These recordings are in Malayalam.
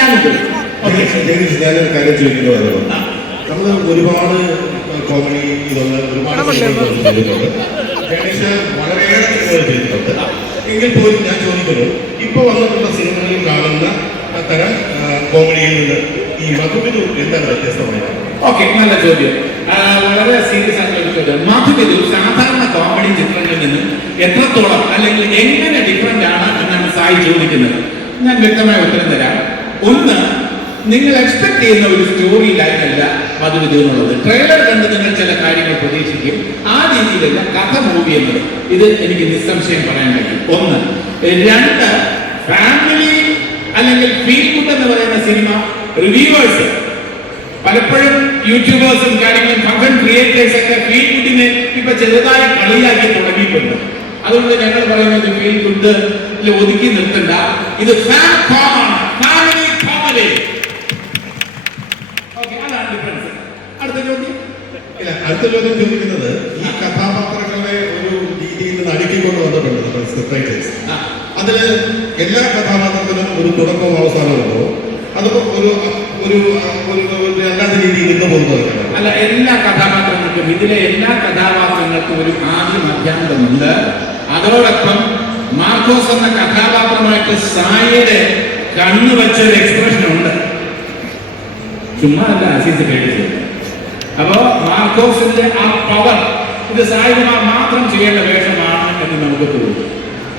ഞാനൊരു കാര്യം ചോദിക്കുന്നത് നമ്മൾ ഒരുപാട് കോമഡി ഇതുള്ള ഒരുപാട് ചെയ്തിട്ടുണ്ട്. ഗണേഷ് വളരെയേറെ സിനിമകൾ ചെയ്തിട്ടുണ്ട്. എങ്കിൽ പോലും ഞാൻ ചോദിക്കുന്നു, ഇപ്പോൾ വന്നിട്ടുള്ള സിനിമകളിൽ കാണുന്ന തരം കോമഡിയിൽ നിന്ന് ഈ മധുവിധു എന്താണ് വ്യത്യസ്തമായത്? ഓക്കെ, നല്ല ചോദ്യം. വളരെ സീരിയസ് ആയിട്ടുള്ള ചോദ്യം. മധുവിധു സാധാരണ കോമഡി ചിത്രങ്ങളിൽ നിന്നും എത്രത്തോളം അല്ലെങ്കിൽ എങ്ങനെ ഡിഫറൻ്റ് ആണ് എന്നാണ് സായി ചോദിക്കുന്നത്. ഞാൻ വ്യക്തമായ ഉത്തരം തരാം. ഒന്ന്, നിങ്ങൾ എക്സ്പെക്ട് ചെയ്യുന്ന ഒരു സ്റ്റോറി ലൈനല്ല മധുവിധു എന്നുള്ളത്. ട്രെയിലർ കണ്ട് നിങ്ങൾ ചില കാര്യങ്ങൾ പ്രതീക്ഷിക്കും. ആ രീതിയിലല്ല കഥ മൂവി എന്നത്. ഇത് എനിക്ക് നിസ്സംശയം പറയാൻ കഴിയും. ഒന്ന്. രണ്ട്, ഫാമിലി അല്ലെങ്കിൽ ഫീൽ ഗുഡ് എന്ന് പറയുന്ന സിനിമ റിവ്യൂവേഴ്സ് പലപ്പോഴും യൂട്യൂബേഴ്സും കാര്യങ്ങളും കണ്ടന്റ് ക്രിയേറ്റേഴ്സ് ഒക്കെ ഫീൽ ഗുഡിനെ ഇപ്പൊ ചെറുതായി കളിയാക്കി തുടങ്ങിയിട്ടുണ്ട്. അതുകൊണ്ട് ഞങ്ങൾ പറയുന്നത് ഫീൽ ഗുഡ് ഒതുക്കി നിർത്തണ്ട, ഇത് ഫാമിലി കോമഡി. ഓക്കെ, അതാണ് ഡിഫറൻസ്. അടുത്ത ചോദ്യം. അടുത്ത ചോദ്യം ചോദിക്കുന്നത്, ഈ കഥാപാത്രങ്ങളെ ഒരു രീതിയിൽ നിന്ന് അടുക്കിക്കൊണ്ട് വന്നിട്ടുണ്ട് സ്ക്രിപ്റ്റ് റൈറ്റേഴ്സ്. അതില് എല്ലാ കഥാപാത്രത്തിനും ഒരു തുടക്കവും അവസാനവും ഉണ്ടോ? അതിപ്പോ ഒരു രണ്ടാമത്തെ രീതിയിൽ നിന്ന് പോകുന്നത് അല്ല, എല്ലാ കഥാപാത്രങ്ങൾക്കും ഇതിലെ എല്ലാ കഥാപാത്രങ്ങൾക്കും ഒരു ആദ്യം അധ്യാന്തമുണ്ട്. അതോടൊപ്പം മാർക്കോസ് എന്ന കഥാപാത്രമായിട്ട് സായിയുടെ കണ്ണു വെച്ചൊരു എക്സ്പ്രഷൻ ഉണ്ട്. ചുമ്മാ അല്ല അസീസ് പേടിച്ചത്. അപ്പോ മാർക്കോസിന്റെ ആ പവർ ഇത് സായികുമാർ മാത്രം ചെയ്യേണ്ട വേഷമാണ് എന്ന് നമുക്ക് തോന്നും.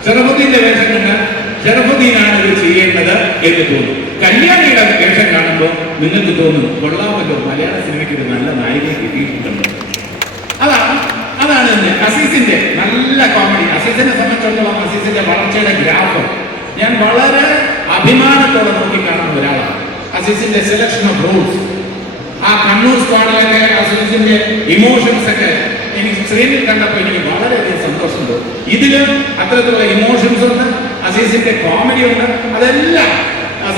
ഷറഫുദ്ദീന്റെ വേഷം കണ്ട് ഷറഫുദ്ദീനാണ് ഇത് ചെയ്യേണ്ടത് എന്ന് തോന്നും. കല്യാണിയുടെ വേഷം കാണുമ്പോൾ നിങ്ങൾക്ക് തോന്നും, കൊള്ളാമല്ലോ, മലയാള സിനിമയ്ക്ക് ഒരു നല്ല നായികയെ കിട്ടിയിട്ടുണ്ടല്ലോ. അതാണ് അസീസിന്റെ നല്ല കോമഡി. അസീസിനെ സംബന്ധിച്ചിടത്തോളം അസീസിന്റെ വളർച്ചയുടെ ഗ്രാഫ് ഞാൻ വളരെ അഭിമാനത്തോടെ നോക്കിക്കാണുന്ന ഒരാളാണ്. അസീസിന്റെ സെലക്ഷൻ ഓഫ് റോൾസ്, ആ കണ്ണൂർ സ്ക്വാഡിലൊക്കെ അസീസിന്റെ ഇമോഷൻസ് ഒക്കെ എനിക്ക് സ്ക്രീനിൽ കണ്ടപ്പോൾ എനിക്ക് വളരെയധികം സന്തോഷം തോന്നി. ഇതിലും അത്തരത്തിലുള്ള ഇമോഷൻസ് ഉണ്ട്, അസീസിന്റെ കോമഡി ഉണ്ട്. അതെല്ലാം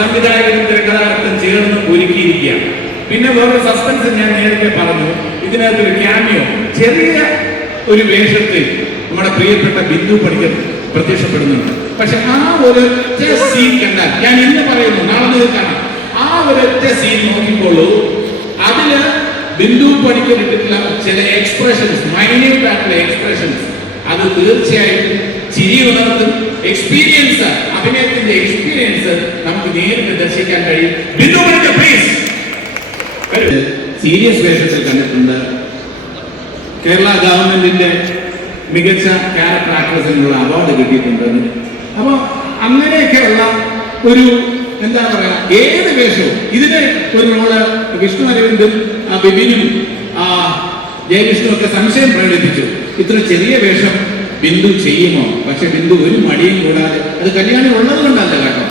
സംവിധായകരും തിരക്കഥാകൃത്തും ചേർന്ന് ഒരുക്കിയിരിക്കുകയാണ്. പിന്നെ വേറൊരു സസ്പെൻസ് ഞാൻ നേരത്തെ പറഞ്ഞു. ഇതിനകത്തൊരു ക്യാമിയോ, ചെറിയ ഒരു വേഷത്തിൽ നമ്മുടെ പ്രിയപ്പെട്ട ബിന്ദു പണിക്കർ പ്രത്യക്ഷപ്പെടുന്നുണ്ട്. പക്ഷെ ആ ഒരൊറ്റ സീൻ കണ്ടാൽ, ഞാൻ ഇന്ന് പറയുന്നു, നാളെ നിൽക്കണം, ആ ഒരൊറ്റ സീൻ നോക്കിക്കോളൂ. അതില് ബിന്ദു പണിക്കർ ഇട്ടിട്ടുള്ള ചില എക്സ്പ്രഷൻസ്, മൈന്യൂട്ട് ആയിട്ടുള്ള എക്സ്പ്രഷൻസ്, അത് തീർച്ചയായിട്ടും ചിരി ഉണർത്തും. എക്സ്പീരിയൻസ്, അഭിനയത്തിന്റെ എക്സ്പീരിയൻസ് നമുക്ക് നേരിട്ട് ദർശിക്കാൻ കഴിയും. ബിന്ദു പണിക്കർ പ്ലീസ്. സീരിയസ് വേഷത്തിൽ കണ്ടിട്ടുണ്ട്. കേരള ഗവൺമെന്റിന്റെ മികച്ച ക്യാരക്ടർ ആക്ട്രസിനുള്ള അവാർഡ് കിട്ടിയിട്ടുണ്ട്. അപ്പൊ അങ്ങനെയൊക്കെയുള്ള ഒരു എന്താ പറയാ, ഏത് വേഷവും ഇതിന് ഒരു റോള് വിഷ്ണു അരവിന്ദും ബിബിനും ജയവിഷ്ണു ഒക്കെ സംശയം പ്രകടിപ്പിച്ചു, ഇത്ര ചെറിയ വേഷം ബിന്ദു ചെയ്യുമോ? പക്ഷെ ബിന്ദു ഒരു മടിയും കൂടാതെ, അത് കല്യാണി ഉള്ളത് കൊണ്ടല്ല കേട്ടോ,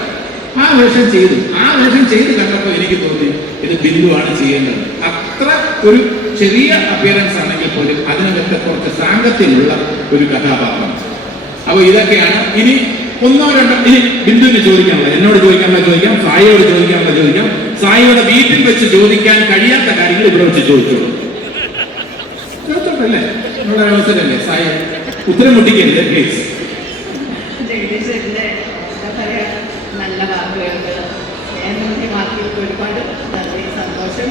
ആ വേഷം ചെയ്തു. ആ വേഷം ചെയ്ത് കണ്ടപ്പോൾ എനിക്ക് തോന്നി ഇത് ബിന്ദു ആണ് ചെയ്യേണ്ടത്. അത്ര ഒരു ചെറിയ അപ്പിയറൻസ് ആണെങ്കിൽ പോലും അതിനകത്ത് കുറച്ച് സാങ്കത്യമുള്ള ഒരു കഥാപാത്രം. അപ്പൊ ഇതൊക്കെയാണ്. ഇനി ഒന്നോ രണ്ടോ ഇനി ബിന്ദുവിന് ചോദിക്കാനുള്ള, എന്നോട് ചോദിക്കാനുള്ള ചോദിക്കാം, സായിയോട് ചോദിക്കാനുള്ള ചോദിക്കാം. സായിയുടെ വീട്ടിൽ വെച്ച് ചോദിക്കാൻ കഴിയാത്ത കാര്യങ്ങൾ ഇവിടെ വെച്ച് ചോദിച്ചോളൂ. ചോദിച്ചോട്ടല്ലേ, നമ്മുടെ അവസരമല്ലേ. സായി ഉത്തരം മുട്ടിക്കരുത് പ്ലീസ്. നല്ല വാക്കുകൾക്ക് ഒരുപാട് സന്തോഷം.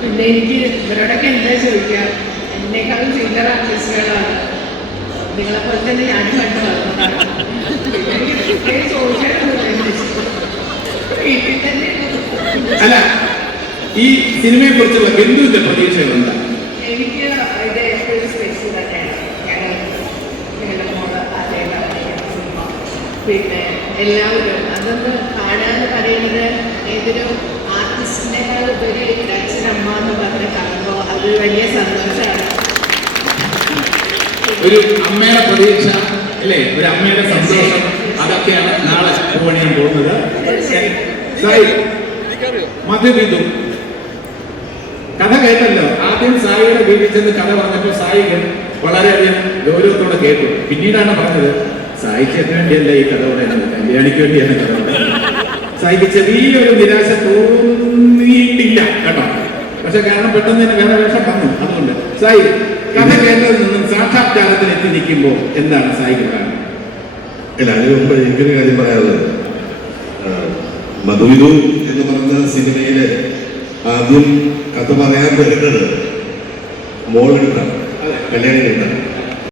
പിന്നെ എനിക്ക് ഇവരോടൊക്കെ എന്താ ചോദിക്കാം, എന്നെക്കാളും സീനിയർ ആർട്ടിസ്റ്റുകളാണ്. നിങ്ങളെപ്പോലെ തന്നെ ഞാനും കണ്ടു വളർന്നതാണ്. വീട്ടിൽ തന്നെ. അല്ല, ഈ സിനിമയെ കുറിച്ചുള്ള ബിന്ദുവിന്റെ പ്രതീക്ഷകൾ എന്താ? എനിക്ക് ഇത് എപ്പോഴും സ്പേസ് തന്നെയാണ്. ഞങ്ങളുടെ മോള് അതേപോലെ സിനിമ, പിന്നെ എല്ലാവരും അതൊന്ന് കാണാന്ന് പറയുന്നത് ഏതൊരു ആർട്ടിസ്റ്റിനേക്കാൾ ഉപരി അച്ഛനമ്മ എന്ന് പറഞ്ഞ് കാണുമ്പോൾ അത് വലിയ സന്തോഷമാണ്. ഒരു അമ്മയുടെ പ്രതീക്ഷ അല്ലേ, ഒരു അമ്മയുടെ സന്തോഷം, അതൊക്കെയാണ് നാളെ പണിയാൻ പോകുന്നത്. മധുവിധു കഥ കേട്ടല്ലോ. ആദ്യം സായിയുടെ വീട്ടിൽ ചെന്ന് കഥ പറഞ്ഞപ്പോൾ സായി വളരെയധികം ഗൗരവത്തോടെ കേട്ടു. പിന്നീടാണ് പറഞ്ഞത്, സായിക്ക് വേണ്ടിയല്ല ഈ കഥ പറയുന്നത്, കല്യാണിക്ക് വേണ്ടിയാണ് കഥ പറയുന്നത്. സായിക്ക് ചെറിയൊരു നിരാശ തോന്നിയിട്ടില്ല കേട്ടോ. പക്ഷെ കാരണം പെട്ടെന്ന് തന്നെ വേറെ വേഷം വന്നു. അതുകൊണ്ട് സായി കഥ കേട്ടതിൽ നിന്നും സാക്ഷാത്കാരത്തിൽ എത്തി നിൽക്കുമ്പോൾ എന്താണ് സായിക്ക് കാരണം? അല്ല, അതിന് മുമ്പ് എനിക്കൊരു കാര്യം പറയാനുള്ളത്, മധുവിധു എന്ന് പറഞ്ഞ സിനിമയില് ആദ്യം കഥ പറയാൻ വരുന്നത് മോളിട്ടാണ്, കല്യാണി കിട്ടാണ്.